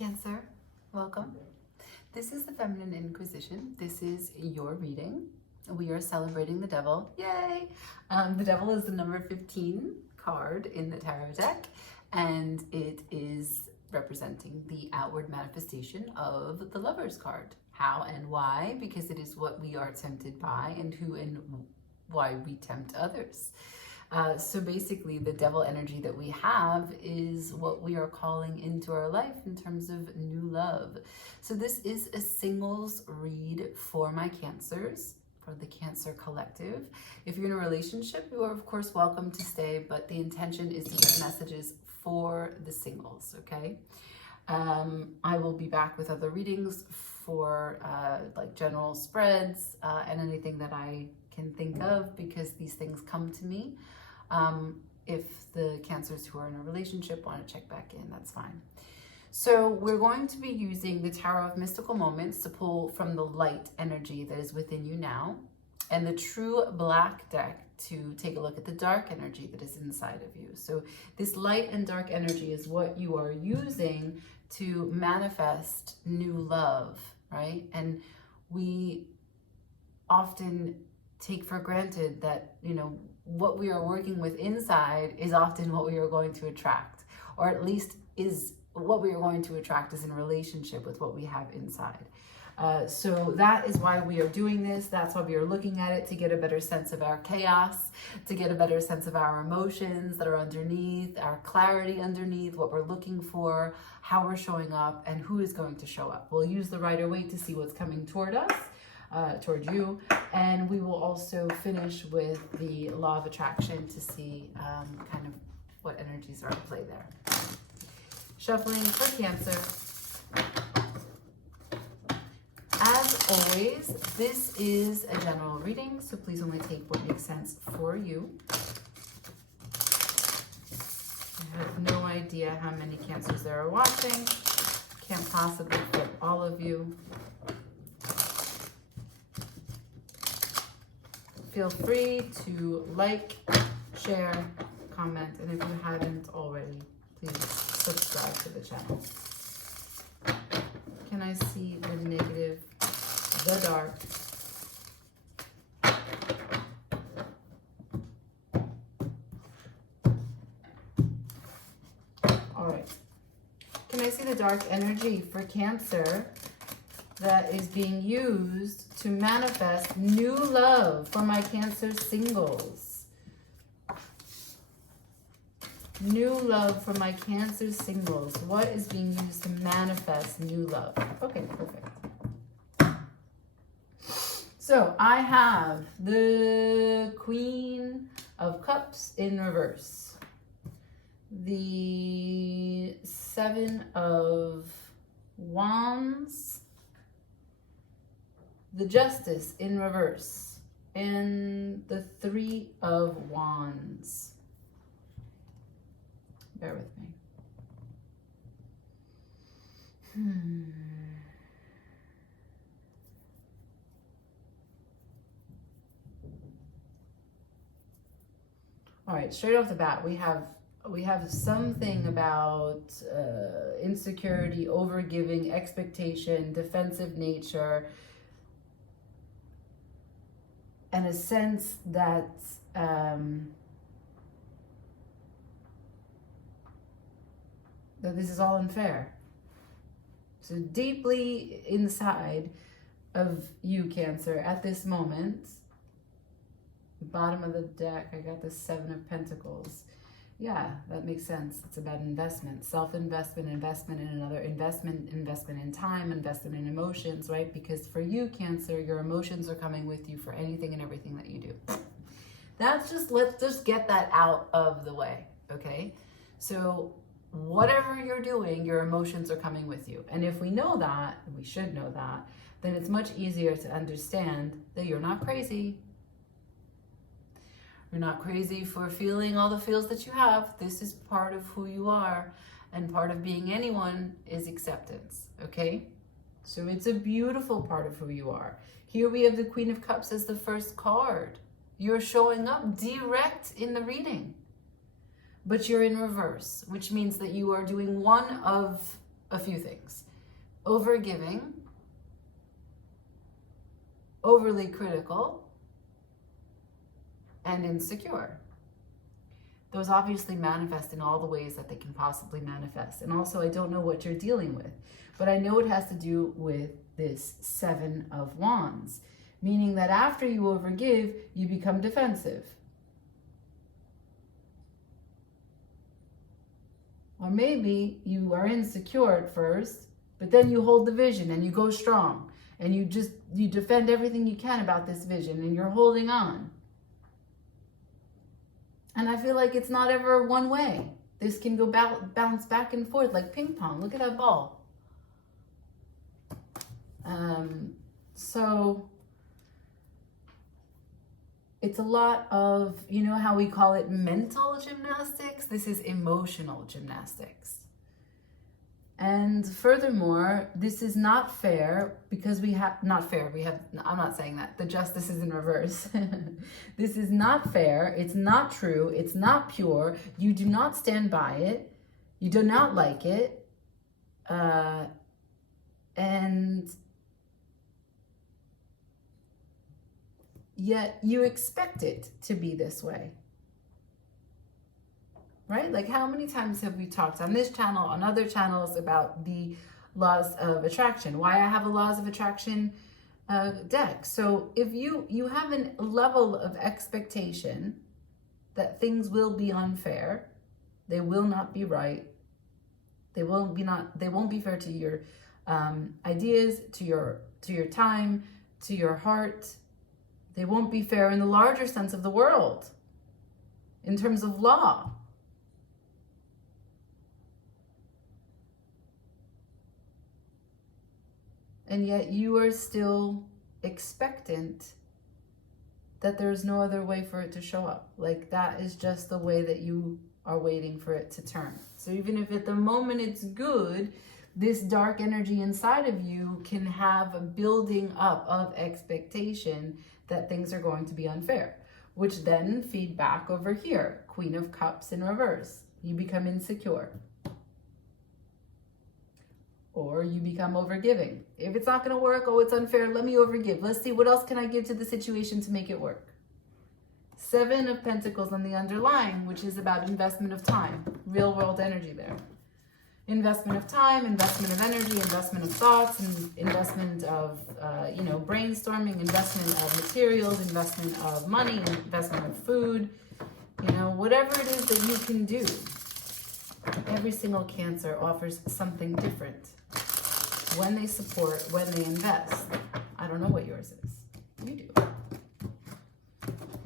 Cancer, welcome. This is the Feminine Inquisition. This is your reading. We are celebrating the devil. Yay! The devil is the number 15 card in the tarot deck, and it is representing the outward manifestation of the Lover's card. How and why? Because it is what we are tempted by and who and why we tempt others. So basically the devil energy that we have is what we are calling into our life in terms of new love. So this is a singles read for my Cancers, for the Cancer collective. If you're in a relationship, you are of course welcome to stay, but the intention is to get messages for the singles, okay? I will be back with other readings for like general spreads and anything that I can think of, because these things come to me. If the Cancers who are in a relationship want to check back in, that's fine. So we're going to be using the Tarot of Mystical Moments to pull from the light energy that is within you now, and the True Black deck to take a look at the dark energy that is inside of you. So this light and dark energy is what you are using to manifest new love, right? And we often take for granted that, you know, what we are working with inside is often what we are going to attract, or at least is what we are going to attract is in relationship with what we have inside. So that is why we are doing this. That's why we are looking at it, to get a better sense of our chaos, to get a better sense of our emotions that are underneath, our clarity underneath, what we're looking for, how we're showing up, and who is going to show up. We'll use the Rider-Waite to see what's coming toward us. Toward you, and we will also finish with the Law of Attraction to see kind of what energies are at play there. Shuffling for Cancer. As always, this is a general reading, so please only take what makes sense for you. I have no idea how many Cancers there are watching. Can't possibly fit all of you. Feel free to like, share, comment, and if you haven't already, please subscribe to the channel. Can I see the negative, the dark? All right. Can I see the dark energy for Cancer that is being used to manifest new love for my Cancer singles? New love for my Cancer singles. What is being used to manifest new love? Okay, perfect. So I have the Queen of Cups in reverse, the Seven of Wands, the Justice in reverse, and the Three of Wands. Bear with me. All right, straight off the bat, we have something about insecurity, overgiving, expectation, defensive nature, and a sense that that this is all unfair. So deeply inside of you, Cancer, at this moment, bottom of the deck, I got the Seven of Pentacles. Yeah, that makes sense. It's about investment, self-investment, investment in another, investment in time, investment in emotions, right? Because for you, Cancer, your emotions are coming with you for anything and everything that you do. Let's just get that out of the way, okay? So whatever you're doing, your emotions are coming with you. And if we know that, and we should know that, then it's much easier to understand that you're not crazy. You're not crazy for feeling all the feels that you have. This is part of who you are, and part of being anyone is acceptance, okay? So it's a beautiful part of who you are. Here we have the Queen of Cups as the first card. You're showing up direct in the reading, but you're in reverse, which means that you are doing one of a few things. Overgiving, overly critical, and insecure. Those obviously manifest in all the ways that they can possibly manifest. And also, I don't know what you're dealing with, but I know it has to do with this 7 of Wands, meaning that after you overgive, you become defensive. Or maybe you are insecure at first, but then you hold the vision and you go strong and you defend everything you can about this vision and you're holding on. And I feel like it's not ever one way. This can go bounce back and forth like ping pong. Look at that ball. So it's a lot of, you know how we call it mental gymnastics? This is emotional gymnastics. And furthermore, this is not fair because I'm not saying that. The justice is in reverse. This is not fair. It's not true. It's not pure. You do not stand by it. You do not like it. And yet you expect it to be this way. Right? Like, how many times have we talked on this channel, on other channels, about the laws of attraction? Why I have a laws of attraction deck. So if you have a level of expectation that things will be unfair, they will not be right, they won't be fair to your ideas, to your time, to your heart. They won't be fair in the larger sense of the world, in terms of law. And yet you are still expectant that there's no other way for it to show up. Like, that is just the way that you are waiting for it to turn. So even if at the moment it's good, this dark energy inside of you can have a building up of expectation that things are going to be unfair, which then feed back over here. Queen of Cups in reverse. You become insecure. Or you become overgiving. If it's not going to work, oh, it's unfair, let me overgive. Let's see, what else can I give to the situation to make it work? 7 of Pentacles on the underlying, which is about investment of time. Real world energy there. Investment of time, investment of energy, investment of thoughts, and investment of, brainstorming, investment of materials, investment of money, investment of food. Whatever it is that you can do. Every single Cancer offers something different when they support, when they invest. I don't know what yours is. You do.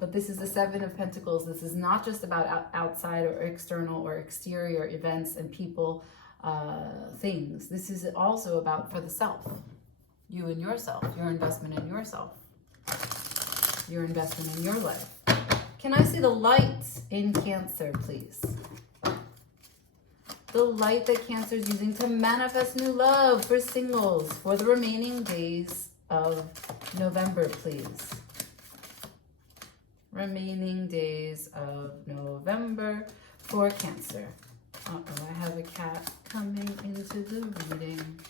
But this is the 7 of Pentacles. This is not just about outside or external or exterior events and people, things. This is also about for the self. You and yourself. Your investment in yourself. Your investment in your life. Can I see the light in Cancer, please? The light that Cancer is using to manifest new love for singles for the remaining days of November, please. Remaining days of November for Cancer. Uh-oh, I have a cat coming into the reading.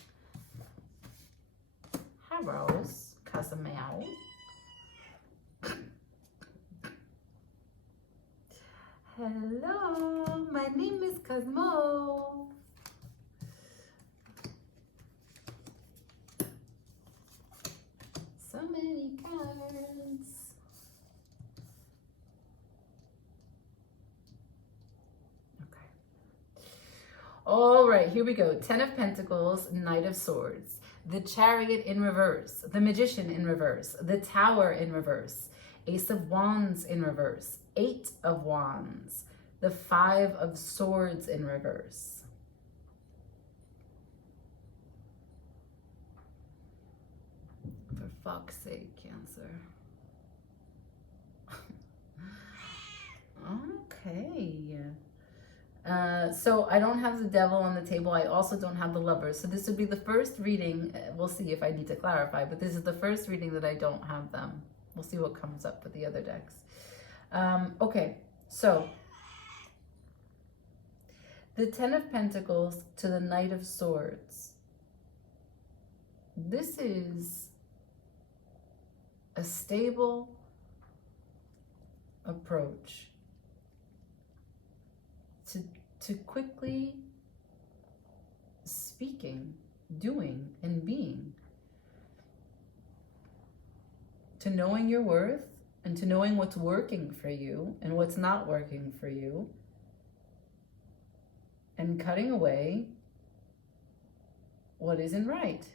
Hi, Rose. Casa meow. Hello, my name is Cosmo. So many cards. Okay. All right, here we go. 10 of Pentacles, Knight of Swords, the Chariot in reverse, the Magician in reverse, the Tower in reverse, Ace of Wands in reverse, 8 of Wands, the 5 of Swords in reverse. For fuck's sake, Cancer. Okay. So I don't have the Devil on the table. I also don't have the Lovers. So this would be the first reading. We'll see if I need to clarify, but this is the first reading that I don't have them. We'll see what comes up with the other decks. Okay, so The Ten of Pentacles to the Knight of Swords. This is a stable approach to quickly speaking, doing, and being. To knowing your worth and to knowing what's working for you and what's not working for you. And cutting away what isn't right.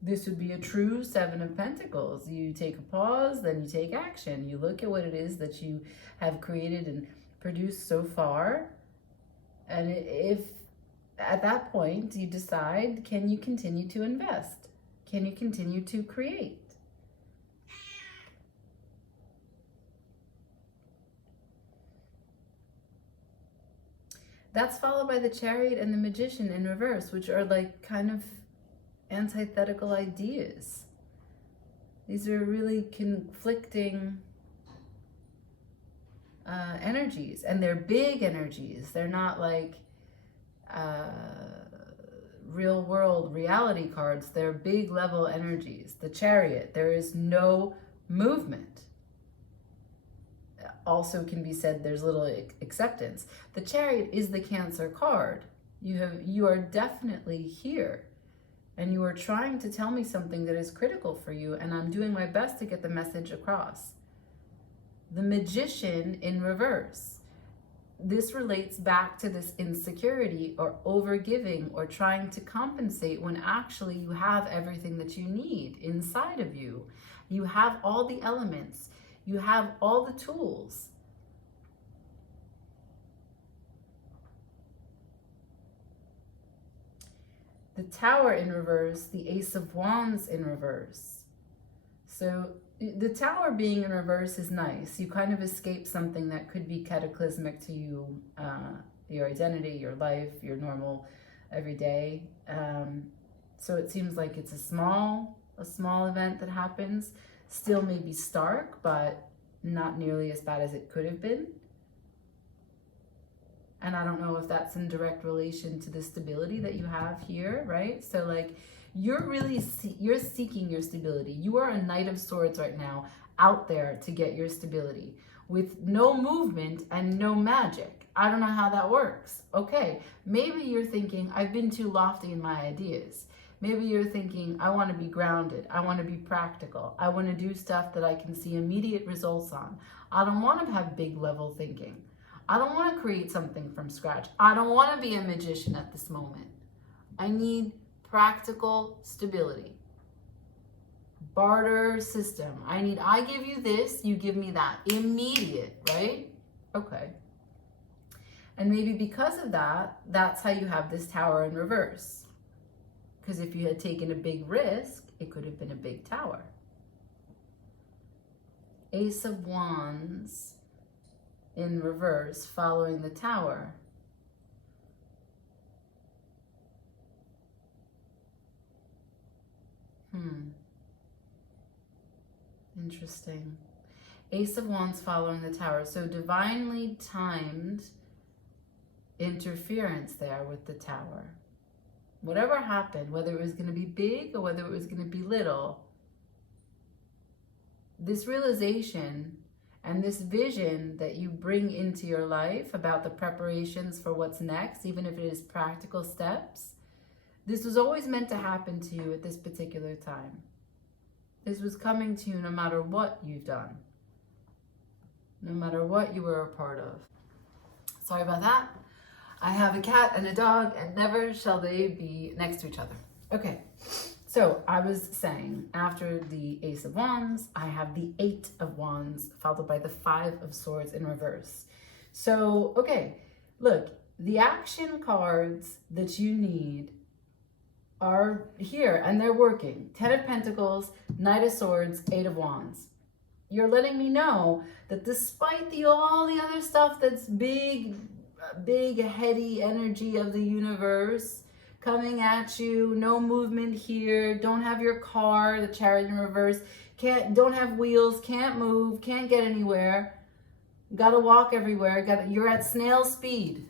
This would be a true Seven of Pentacles. You take a pause, then you take action. You look at what it is that you have created and produced so far. And if at that point you decide, can you continue to invest? Can you continue to create? That's followed by the Chariot and the Magician in reverse, which are like kind of antithetical ideas. These are really conflicting energies, and they're big energies. They're not like real world reality cards. They're big level energies. The Chariot, there is no movement. Also can be said there's little acceptance. The Chariot is the Cancer card. You are definitely here, and you are trying to tell me something that is critical for you, and I'm doing my best to get the message across. The Magician in reverse. This relates back to this insecurity or overgiving or trying to compensate when actually you have everything that you need inside of you. You have all the elements. You have all the tools. The Tower in reverse, the Ace of Wands in reverse. So the Tower being in reverse is nice. You kind of escape something that could be cataclysmic to you, your identity, your life, your normal everyday. So it seems like it's a small event that happens. Still maybe stark, but not nearly as bad as it could have been. And I don't know if that's in direct relation to the stability that you have here, right? So like you're seeking your stability. You are a Knight of Swords right now, out there to get your stability with no movement and no magic. I don't know how that works. Okay, maybe you're thinking, I've been too lofty in my ideas. Maybe you're thinking, I want to be grounded. I want to be practical. I want to do stuff that I can see immediate results on. I don't want to have big level thinking. I don't want to create something from scratch. I don't want to be a magician at this moment. I need practical stability. Barter system. I give you this, you give me that. Immediate, right? Okay. And maybe because of that, that's how you have this Tower in reverse. Because if you had taken a big risk, it could have been a big tower. Ace of Wands in reverse following the Tower. Interesting. Ace of Wands following the Tower. So divinely timed interference there with the Tower. Whatever happened, whether it was going to be big or whether it was going to be little, this realization and this vision that you bring into your life about the preparations for what's next, even if it is practical steps, this was always meant to happen to you at this particular time. This was coming to you no matter what you've done, no matter what you were a part of. Sorry about that. I have a cat and a dog, and never shall they be next to each other. Okay, so I was saying, after the Ace of Wands, I have the Eight of Wands, followed by the Five of Swords in reverse. So, okay, look, the action cards that you need are here, and they're working. Ten of Pentacles, Knight of Swords, Eight of Wands. You're letting me know that despite all the other stuff that's big heady energy of the universe coming at you, no movement here, don't have your car, the Chariot in reverse, don't have wheels, can't move, can't get anywhere. Gotta walk everywhere. You're at snail speed.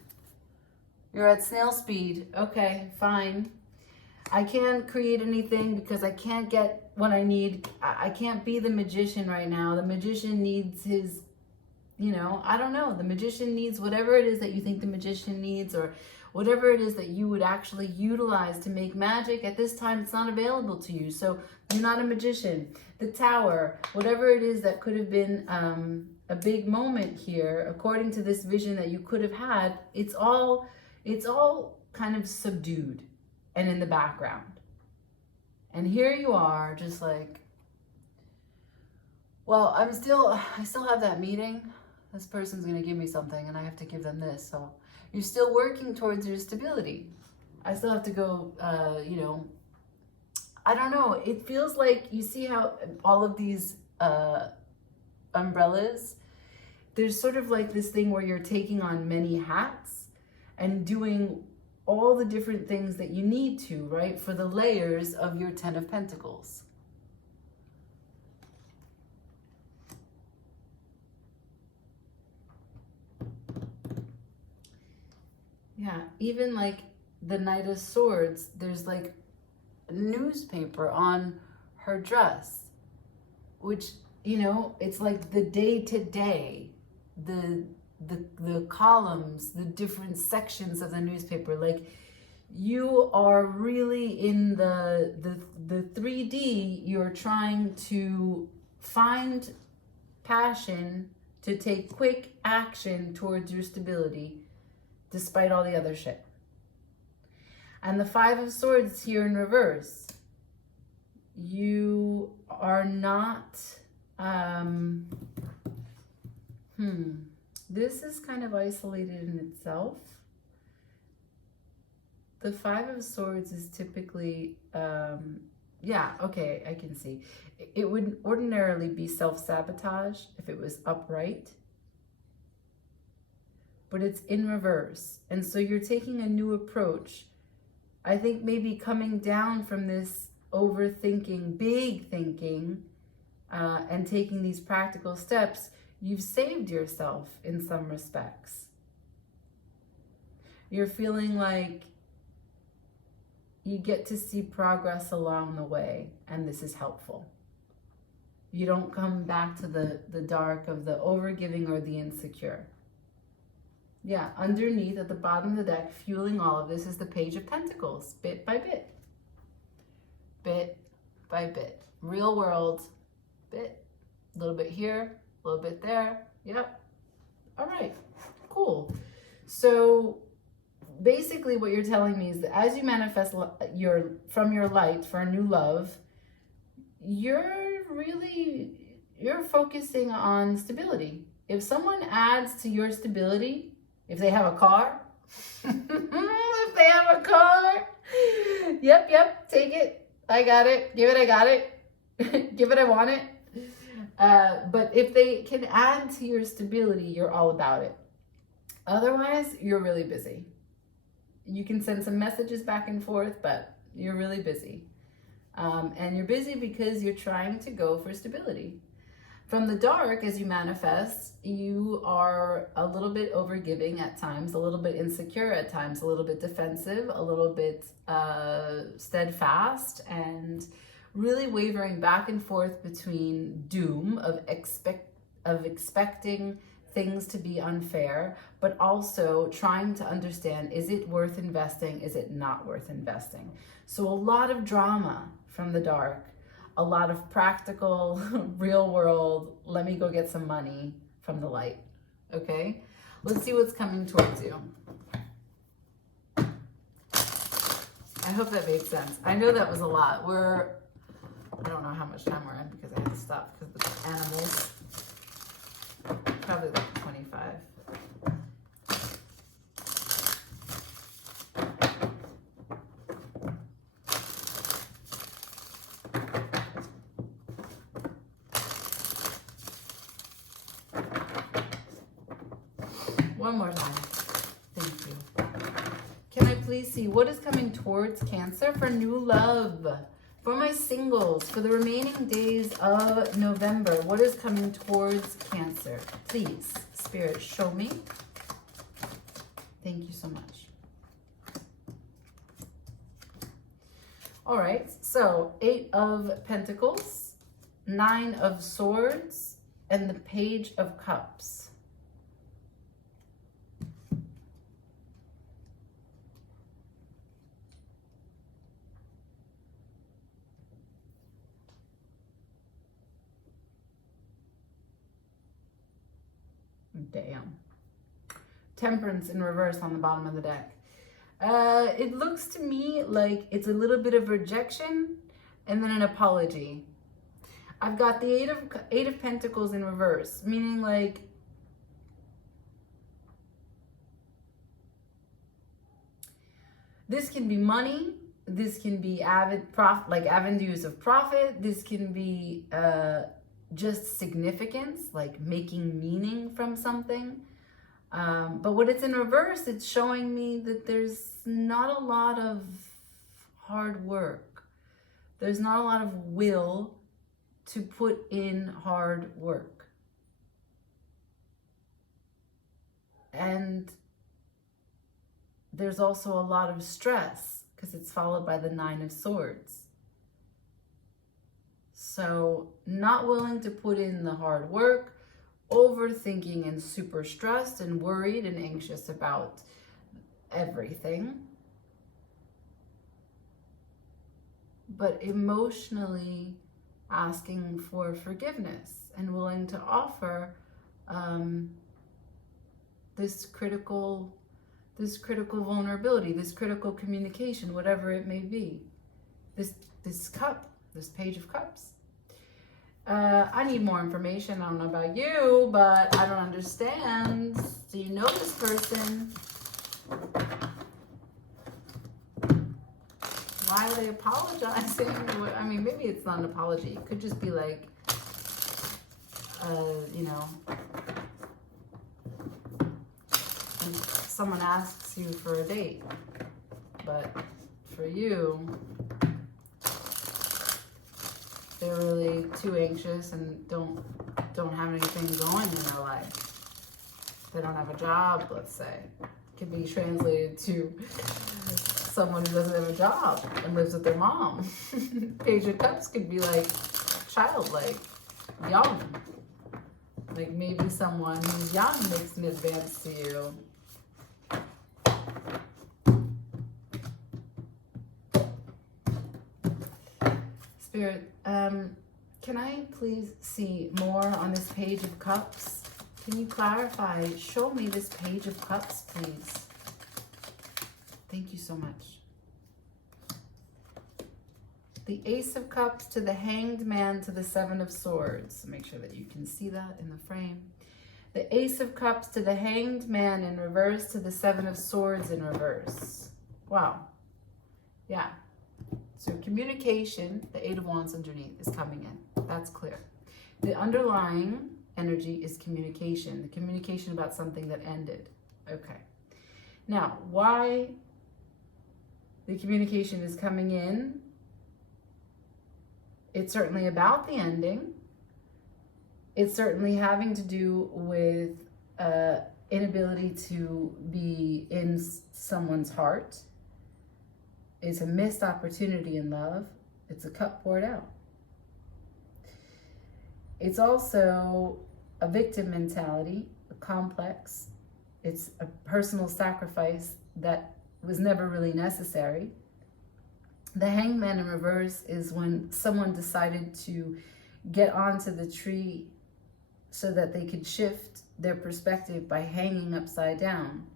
You're at snail speed. Okay, fine. I can't create anything because I can't get what I need. I can't be the magician right now. The magician needs his, I don't know. The magician needs whatever it is that you think the magician needs, or whatever it is that you would actually utilize to make magic. At this time, it's not available to you. So you're not a magician. The tower, whatever it is that could have been a big moment here, according to this vision that you could have had, it's all kind of subdued and in the background. And here you are, just like, well, I still have that meeting. This person's going to give me something and I have to give them this. So you're still working towards your stability. I still have to go, I don't know. It feels like, you see how all of these umbrellas, there's sort of like this thing where you're taking on many hats and doing all the different things that you need to, right? For the layers of your 10 of Pentacles. Yeah, even like the Knight of Swords, there's like a newspaper on her dress, which, it's like the day-to-day, the columns, the different sections of the newspaper. Like, you are really in the 3D. You're trying to find passion to take quick action towards your stability, despite all the other shit. And the 5 of Swords here in reverse. You are not, this is kind of isolated in itself. The 5 of Swords is typically, yeah, okay, I can see. It would ordinarily be self-sabotage if it was upright, but it's in reverse. And so you're taking a new approach. I think maybe coming down from this overthinking, big thinking, and taking these practical steps, you've saved yourself in some respects. You're feeling like you get to see progress along the way, and this is helpful. You don't come back to the dark of the overgiving or the insecure. Yeah, underneath at the bottom of the deck, fueling all of this, is the Page of Pentacles, bit by bit. Bit by bit. Real world, bit, a little bit here, a little bit there. Yep. All right, cool. So basically what you're telling me is that as you manifest from your light for a new love, you're focusing on stability. If someone adds to your stability, if they have a car, if they have a car, yep, take it, I got it, give it, I got it, give it, I want it. But if they can add to your stability, you're all about it. Otherwise, you're really busy. You can send some messages back and forth, but you're really busy. And you're busy because you're trying to go for stability. From the dark, as you manifest, you are a little bit overgiving at times, a little bit insecure at times, a little bit defensive, a little bit steadfast, and really wavering back and forth between doom of expecting things to be unfair, but also trying to understand, is it worth investing? Is it not worth investing? So a lot of drama from the dark. A lot of practical, real world, let me go get some money from the light, okay? Let's see what's coming towards you. I hope that made sense. I know that was a lot. I don't know how much time we're in because I had to stop because of the animals. Probably like 25. One more time. Thank you. Can I please see what is coming towards Cancer for new love? For my singles, for the remaining days of November, what is coming towards Cancer? Please, Spirit, show me. Thank you so much. All right, so 8 of Pentacles, 9 of Swords, and the Page of Cups. Damn. Temperance in reverse on the bottom of the deck. It looks to me like it's a little bit of rejection and then an apology. I've got the eight of Pentacles in reverse, meaning like this can be money, this can be avenues of profit, this can be just significance, like making meaning from something. But when it's in reverse, it's showing me that there's not a lot of hard work. There's not a lot of will to put in hard work. And there's also a lot of stress because it's followed by the 9 of Swords. So not willing to put in the hard work, overthinking and super stressed and worried and anxious about everything. But emotionally asking for forgiveness and willing to offer this critical vulnerability, this critical communication, whatever it may be. This cup, this Page of Cups. I need more information. I don't know about you, but I don't understand. Do you know this person? Why are they apologizing? I mean, maybe it's not an apology. It could just be like, you know, someone asks you for a date, but for you, they're really too anxious and don't have anything going in their life. They don't have a job, let's say. It could be translated to someone who doesn't have a job and lives with their mom. Page of Cups could be like childlike, young. Like maybe someone who's young makes an advance to you. Spirit, can I please see more on this Page of Cups? Can you clarify? Show me this Page of Cups, please. Thank you so much. The Ace of Cups to the Hanged Man to the 7 of Swords. Make sure that you can see that in the frame. The Ace of Cups to the Hanged Man in reverse to the 7 of Swords in reverse. Wow. Yeah. So communication, the 8 of Wands underneath is coming in. That's clear. The underlying energy is communication. The communication about something that ended. Okay. Now, why the communication is coming in? It's certainly about the ending. It's certainly having to do with inability to be in someone's heart. It's a missed opportunity in love. It's a cup poured out. It's also a victim mentality, a complex. It's a personal sacrifice that was never really necessary. The Hanged Man in reverse is when someone decided to get onto the tree so that they could shift their perspective by hanging upside down.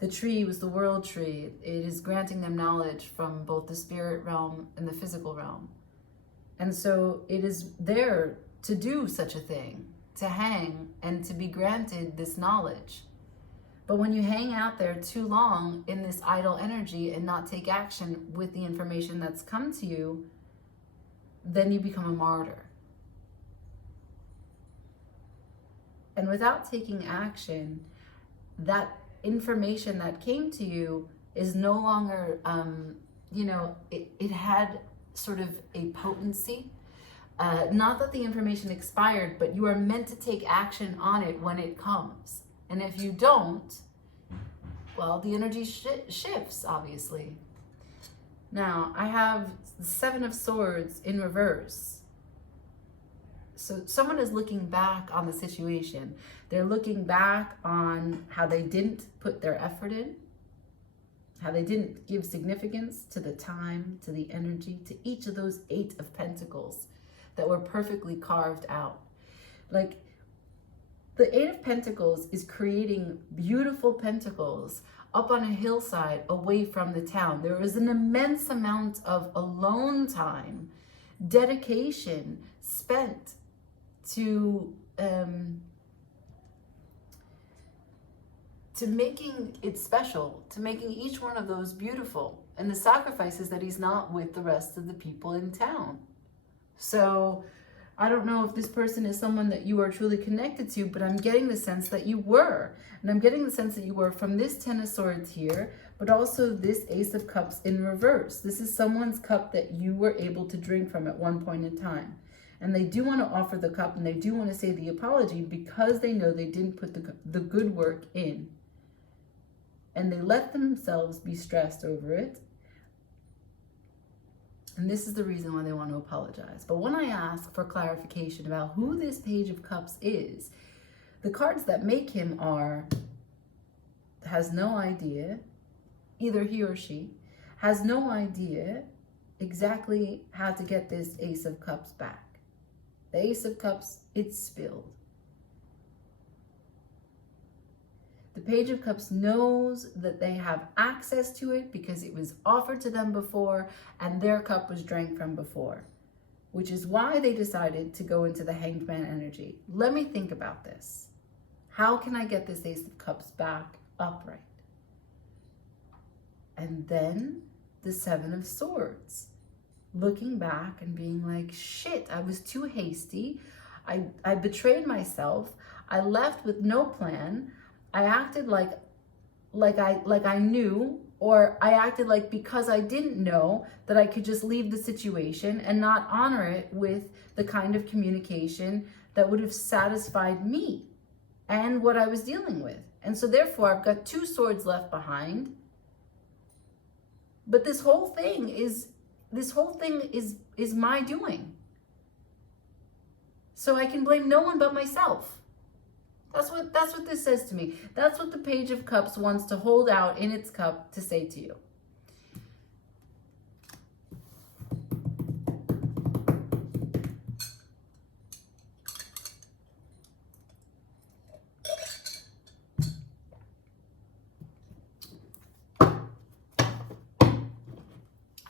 The tree was the world tree. It is granting them knowledge from both the spirit realm and the physical realm. And so it is there to do such a thing, to hang and to be granted this knowledge. But when you hang out there too long in this idle energy and not take action with the information that's come to you, then you become a martyr. And without taking action, that information that came to you is no longer, it had sort of a potency. Not that the information expired, but you are meant to take action on it when it comes. And if you don't, well, the energy shifts, obviously. Now, I have the Seven of Swords in reverse. So someone is looking back on the situation. They're looking back on how they didn't put their effort in, how they didn't give significance to the time, to the energy, to each of those 8 of Pentacles that were perfectly carved out. Like, the 8 of Pentacles is creating beautiful pentacles up on a hillside away from the town. There is an immense amount of alone time, dedication spent to making it special, to making each one of those beautiful. And the sacrifice is that he's not with the rest of the people in town. So I don't know if this person is someone that you are truly connected to, but I'm getting the sense that you were. And I'm getting the sense that you were from this Ten of Swords here, but also this Ace of Cups in reverse. This is someone's cup that you were able to drink from at one point in time. And they do want to offer the cup, and they do want to say the apology because they know they didn't put the good work in. And they let themselves be stressed over it. And this is the reason why they want to apologize. But when I ask for clarification about who this Page of Cups is, the cards that make him are, has no idea, either he or she, has no idea exactly how to get this Ace of Cups back. The Ace of Cups, it's spilled. The Page of Cups knows that they have access to it because it was offered to them before and their cup was drank from before, which is why they decided to go into the Hanged Man energy. Let me think about this. How can I get this Ace of Cups back upright? And then the Seven of Swords, looking back and being like, shit, I was too hasty. I betrayed myself. I left with no plan. I acted like I knew, or I acted like because I didn't know that I could just leave the situation and not honor it with the kind of communication that would have satisfied me and what I was dealing with. And so therefore I've got 2 swords left behind. But this whole thing is my doing. So I can blame no one but myself. That's what this says to me. That's what the Page of Cups wants to hold out in its cup to say to you.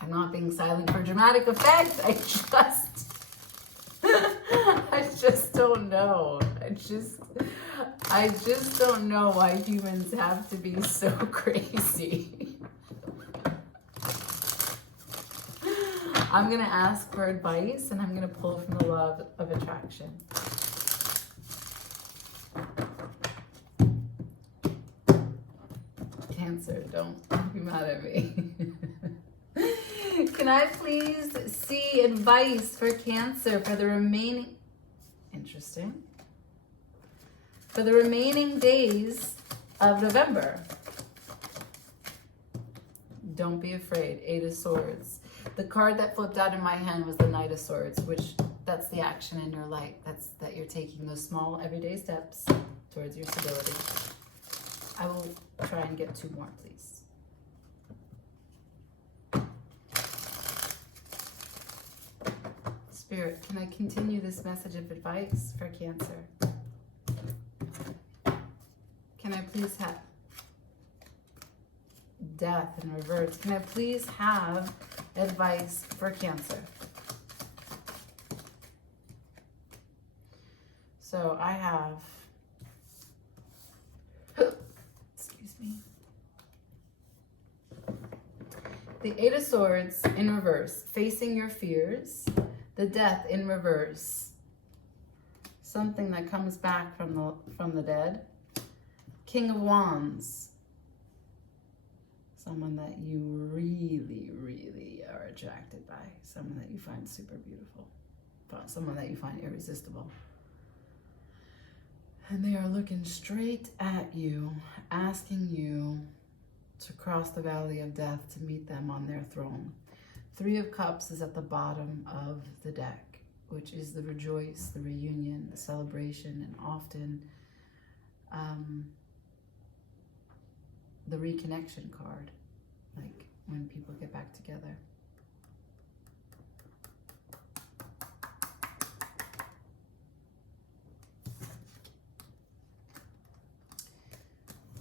I'm not being silent for dramatic effect. I just don't know. I just don't know why humans have to be so crazy. I'm going to ask for advice and I'm going to pull from the law of attraction. Cancer, don't be mad at me. Can I please see advice for Cancer for the remaining... Interesting. For the remaining days of November. Don't be afraid. 8 of Swords. The card that flipped out in my hand was the Knight of Swords, which that's the action in your life. That's that you're taking those small everyday steps towards your stability. I will try and get 2 more, please. Spirit, can I continue this message of advice for Cancer? Can I please have Death in reverse? Can I please have advice for Cancer? So I have, excuse me, the 8 of Swords in reverse, facing your fears. The Death in reverse, something that comes back from the dead. King of Wands, Someone that you really, really are attracted by. Someone that you find super beautiful. Someone that you find irresistible. And they are looking straight at you, asking you to cross the valley of death to meet them on their throne. 3 of Cups is at the bottom of the deck, which is the rejoice, the reunion, the celebration, and often the reconnection card, like when people get back together.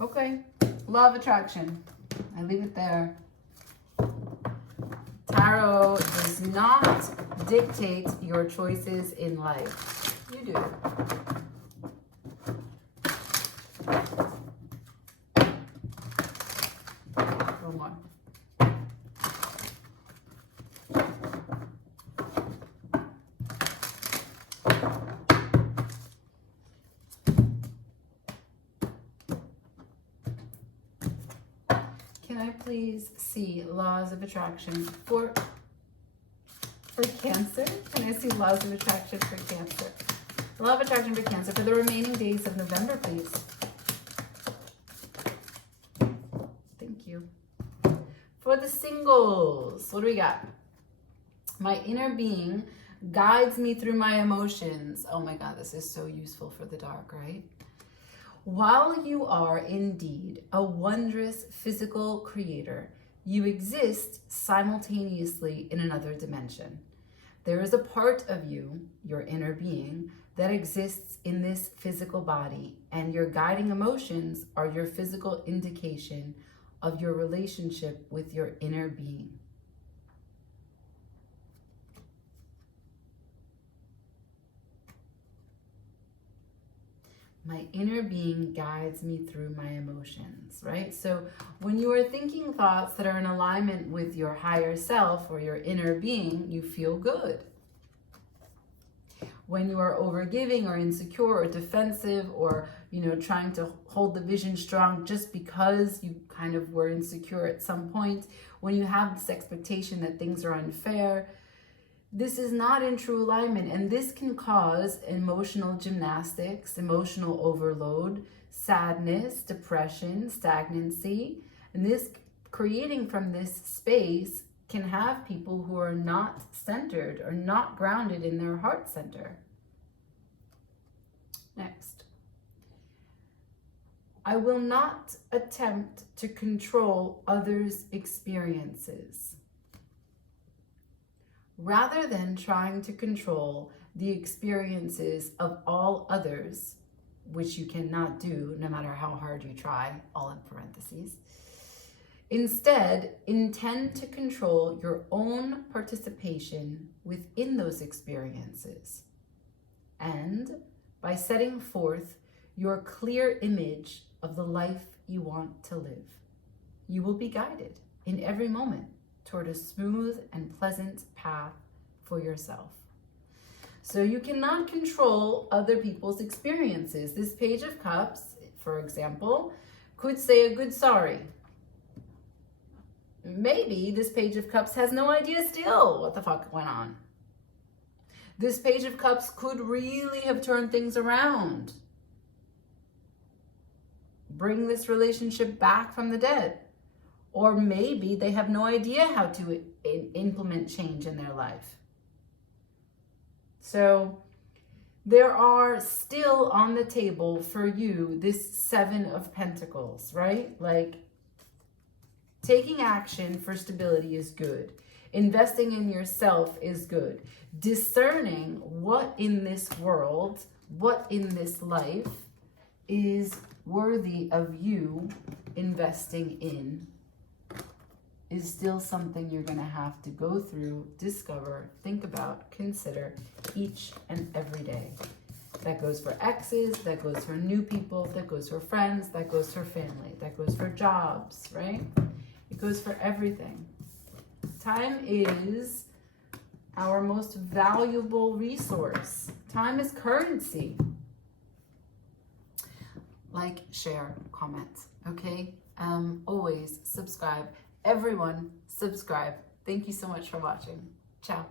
Okay, law of attraction. I leave it there. Tarot does not dictate your choices in life. You do. One more. Can I please see laws of attraction for Cancer? Can I see laws of attraction for Cancer? Law of attraction for Cancer for the remaining days of November, please. Thank you. For the singles, what do we got? My inner being guides me through my emotions. Oh my God, this is so useful for the dark, right? While you are indeed a wondrous physical creator, you exist simultaneously in another dimension. There is a part of you, your inner being, that exists in this physical body, and your guiding emotions are your physical indication of your relationship with your inner being. My inner being guides me through my emotions, right? So when you are thinking thoughts that are in alignment with your higher self or your inner being, you feel good. When you are overgiving or insecure or defensive or, trying to hold the vision strong just because you kind of were insecure at some point, when you have this expectation that things are unfair, this is not in true alignment, and this can cause emotional gymnastics, emotional overload, sadness, depression, stagnancy. And this creating from this space can have people who are not centered or not grounded in their heart center. Next. I will not attempt to control others' experiences. Rather than trying to control the experiences of all others, which you cannot do no matter how hard you try, all in parentheses, instead, intend to control your own participation within those experiences. And by setting forth your clear image of the life you want to live, you will be guided in every moment toward a smooth and pleasant path for yourself. So you cannot control other people's experiences. This Page of Cups, for example, could say a good sorry. Maybe this Page of Cups has no idea still what the fuck went on. This Page of Cups could really have turned things around. Bring this relationship back from the dead. Or maybe they have no idea how to implement change in their life. So there are still on the table for you this 7 of Pentacles, right? Like, taking action for stability is good. Investing in yourself is good. Discerning what in this world, what in this life is worthy of you investing in is still something you're going to have to go through, discover, think about, consider each and every day. That goes for exes, that goes for new people, that goes for friends, that goes for family, that goes for jobs, right? It goes for everything. Time is our most valuable resource. Time is currency. Like, share, comment, okay? Always subscribe. Everyone, subscribe. Thank you so much for watching. Ciao.